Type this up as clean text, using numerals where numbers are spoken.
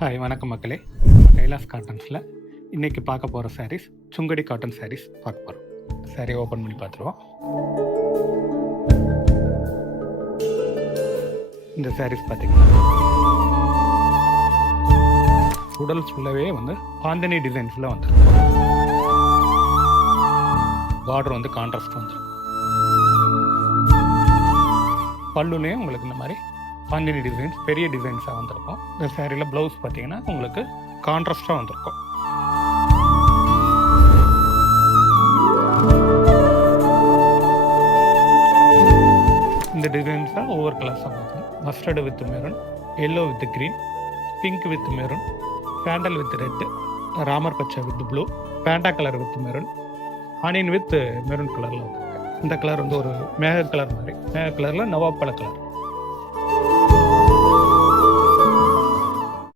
Hi வணக்கம் மக்களே. நம்ம கைலாஸ் காட்டன்ஸில் இன்றைக்கி பார்க்க போகிற சாரீஸ் சுங்கடி காட்டன் சாரீஸ் பார்க்க போகிறோம். சாரீ ஓப்பன் பண்ணி பார்த்துருவோம். இந்த சாரீஸ் பார்த்திங்கன்னா உடல் ஃபுல்லாகவே பாந்தினி டிசைன்ஸில் வந்துருக்கும். பார்டர் கான்ட்ராஸ்ட் வந்துடும். பல்லுலேயும் உங்களுக்கு இந்த மாதிரி பாந்தினி டிசைன்ஸ் பெரிய டிசைன்ஸாக வந்திருக்கும். இந்த சாரியில் ப்ளவுஸ் பார்த்தீங்கன்னா உங்களுக்கு கான்ட்ராஸ்டாக வந்திருக்கும். இந்த டிசைன்ஸாக ஒவ்வொரு கலர்ஸாக பார்க்கணும். Mustard with maroon, yellow with green, pink with maroon, sandal with red, ராமர் பச்சை with blue, Fanta colour with maroon, onion with maroon கலரில் வந்துருக்கு. இந்த கலர் ஒரு மேக கலர் மாதிரி, மேக கலரில் நவாப்பழ கலர்.